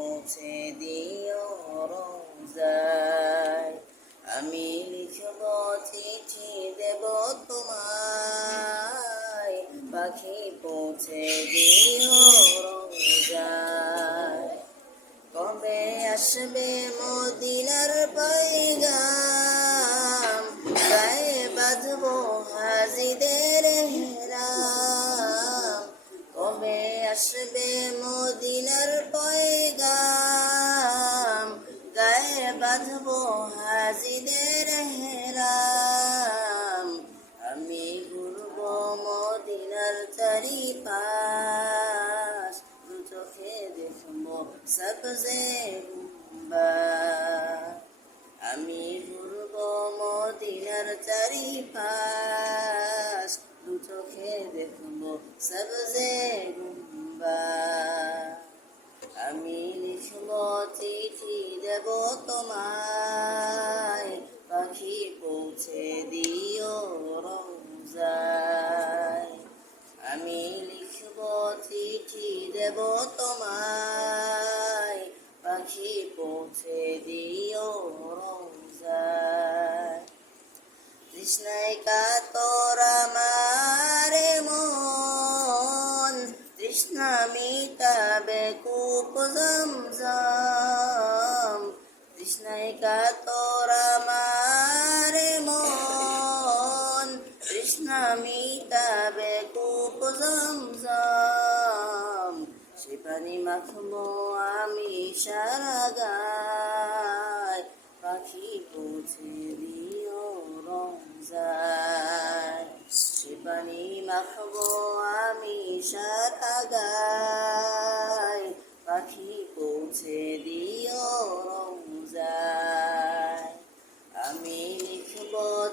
পৌঁছে দিও রোজায়। আমি লিখব চিঠি দেব তোমায়। পাখি পৌঁছে দিও রোজায়। কবে আসবে মদিনার পৈগাম গায়ে বাঁধবো হাজিদের হেরাম কবে আসবে বাঁধবো হাজিদের হেরাম আমি ঘুরবো মদিনার চারিপাশ। দু চোখে দেখব সবজে আমি ঘুরবো মদিনার চারিপাশ। দু চোখে দেখব সবজে গুম্বা। তোমায় পাখি পৌঁছে দিও রোজায় আমি লিখব চিঠি, দেব তোমায় পাখি পৌঁছে দিও রোজায় তৃষ্ণায় কাতর আমারে মন, তৃষ্ণা মিটাবে কূপ জমজম। তৃষ্ণায় কাতর আমারে মন। তৃষ্ণা মিটাবে কূপ জমজম। সে পানি মাখবো আমি সারা গায়। পাখি পৌঁছে দিও রমজায়। সে পানি আমি সারা গায়।